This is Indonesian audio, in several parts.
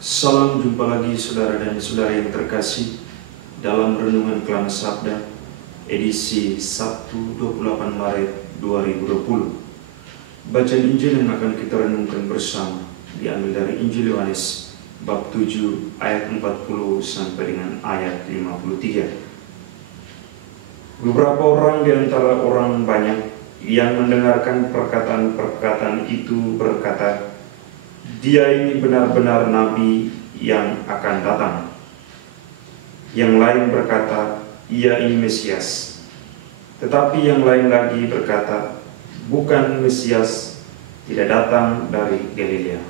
Salam jumpa lagi saudara dan saudara yang terkasih dalam Renungan Kelana Sabda edisi Sabtu 28 Maret 2020. Bacaan Injil yang akan kita renungkan bersama diambil dari Injil Yohanes bab 7 ayat 40 sampai dengan ayat 53. Beberapa orang di antara orang banyak yang mendengarkan perkataan-perkataan itu berkata, "Dia ini benar-benar nabi yang akan datang." Yang lain berkata, "Ia ini Mesias." Tetapi yang lain lagi berkata, "Bukan Mesias, tidak datang dari Galilea."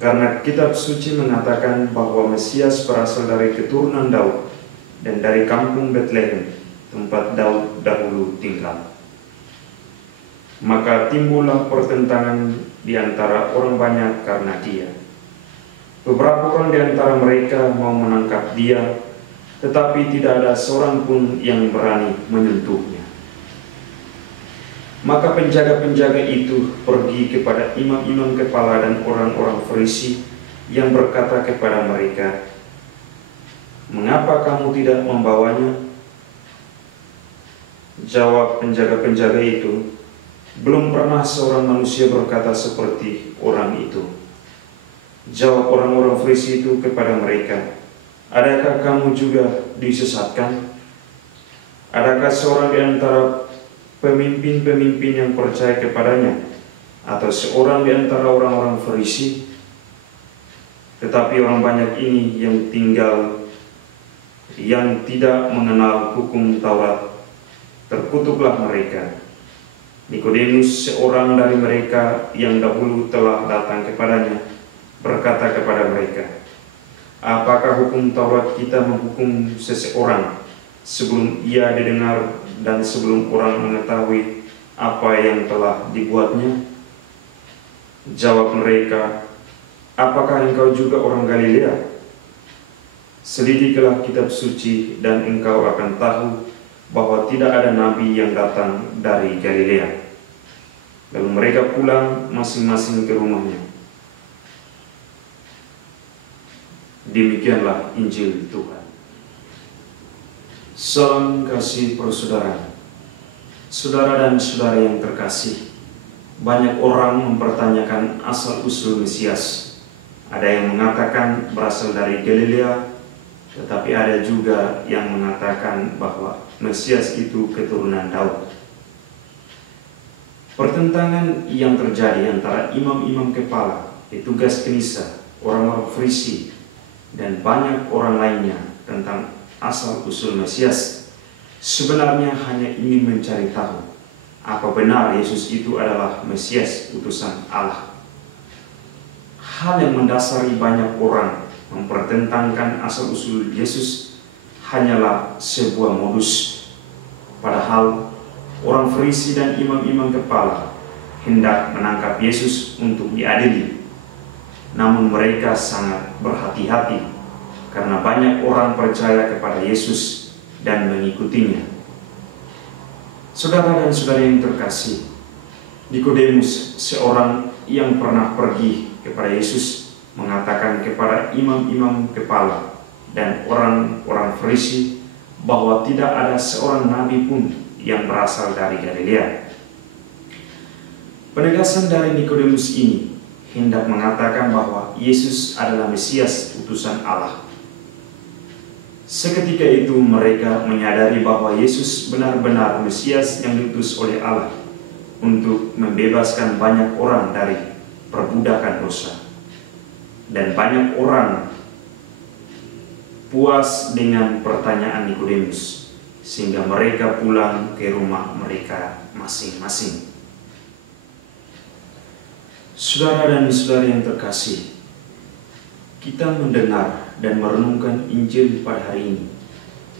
Karena kitab suci mengatakan bahwa Mesias berasal dari keturunan Daud dan dari kampung Betlehem, tempat Daud dahulu tinggal. Maka timbullah pertentangan di antara orang banyak karena dia. Beberapa orang di antara mereka mau menangkap dia, tetapi tidak ada seorang pun yang berani menyentuhnya. Maka penjaga-penjaga itu pergi kepada imam-imam kepala dan orang-orang Farisi yang berkata kepada mereka, "Mengapa kamu tidak membawanya?" Jawab penjaga-penjaga itu, "Belum pernah seorang manusia berkata seperti orang itu." Jawab orang-orang Farisi itu kepada mereka, "Adakah kamu juga disesatkan? Adakah seorang di antara pemimpin-pemimpin yang percaya kepadanya, atau seorang di antara orang-orang Farisi? Tetapi orang banyak ini yang tinggal, yang tidak mengenal hukum Taurat, terkutuklah mereka." Nikodemus, seorang dari mereka yang dahulu telah datang kepadanya, berkata kepada mereka, "Apakah hukum Taurat kita menghukum seseorang sebelum ia didengar dan sebelum orang mengetahui apa yang telah dibuatnya?" Jawab mereka, "Apakah engkau juga orang Galilea? Selidikilah kitab suci dan engkau akan tahu bahwa tidak ada nabi yang datang dari Galilea." Lalu mereka pulang masing-masing ke rumahnya. Demikianlah Injil Tuhan. Salam kasih persaudaraan. Saudara dan saudara yang terkasih, banyak orang mempertanyakan asal-usul Mesias. Ada yang mengatakan berasal dari Galilea, tetapi ada juga yang mengatakan bahwa Mesias itu keturunan Daud. Pertentangan yang terjadi antara imam-imam kepala, petugas knisah, orang-orang Farisi, dan banyak orang lainnya tentang asal-usul Mesias sebenarnya hanya ingin mencari tahu apa benar Yesus itu adalah Mesias utusan Allah. Hal yang mendasari banyak orang mempertentangkan asal-usul Yesus hanyalah sebuah modus. Padahal orang Farisi dan imam-imam kepala hendak menangkap Yesus untuk diadili. Namun mereka sangat berhati-hati karena banyak orang percaya kepada Yesus dan mengikutinya. Saudara dan saudari yang terkasih, Nikodemus, seorang yang pernah pergi kepada Yesus, mengatakan kepada imam-imam kepala dan orang-orang Farisi bahwa tidak ada seorang nabi pun yang berasal dari Galilea. Penegasan dari Nikodemus ini hendak mengatakan bahwa Yesus adalah Mesias utusan Allah. Seketika itu mereka menyadari bahwa Yesus benar-benar Mesias yang diutus oleh Allah untuk membebaskan banyak orang dari perbudakan dosa. Dan banyak orang puas dengan pertanyaan Nikodemus, sehingga mereka pulang ke rumah mereka masing-masing. Saudara dan saudari yang terkasih, kita mendengar dan merenungkan Injil pada hari ini.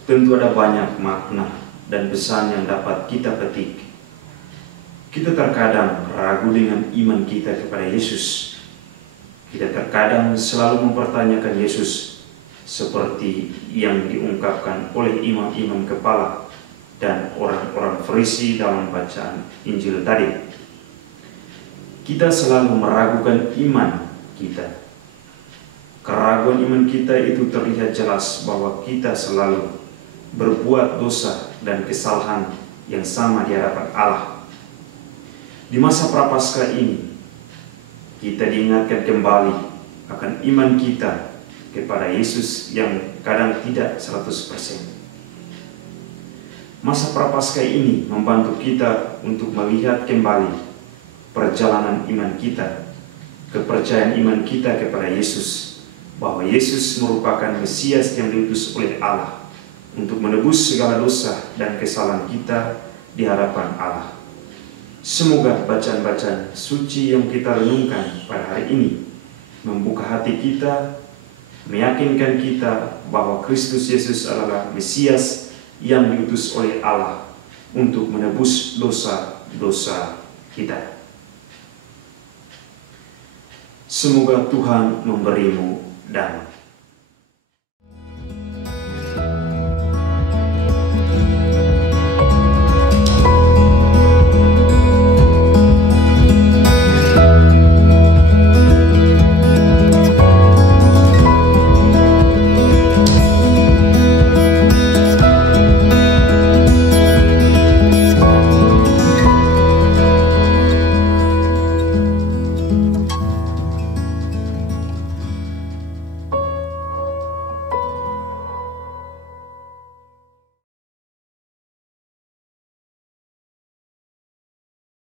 Tentu ada banyak makna dan pesan yang dapat kita petik. Kita terkadang ragu dengan iman kita kepada Yesus. Kita terkadang selalu mempertanyakan Yesus seperti yang diungkapkan oleh imam-imam kepala dan orang-orang Farisi dalam bacaan Injil tadi. Kita selalu meragukan iman kita. Keraguan iman kita itu terlihat jelas bahwa kita selalu berbuat dosa dan kesalahan yang sama di hadapan Allah. Di masa Prapaskah ini, kita diingatkan kembali akan iman kita kepada Yesus yang kadang tidak 100%. Masa Prapaskah ini membantu kita untuk melihat kembali perjalanan iman kita, kepercayaan iman kita kepada Yesus, bahwa Yesus merupakan Mesias yang diutus oleh Allah untuk menebus segala dosa dan kesalahan kita di hadapan Allah. Semoga bacaan-bacaan suci yang kita renungkan pada hari ini membuka hati kita, meyakinkan kita bahwa Kristus Yesus adalah Mesias yang diutus oleh Allah untuk menebus dosa-dosa kita. Semoga Tuhan memberimu damai.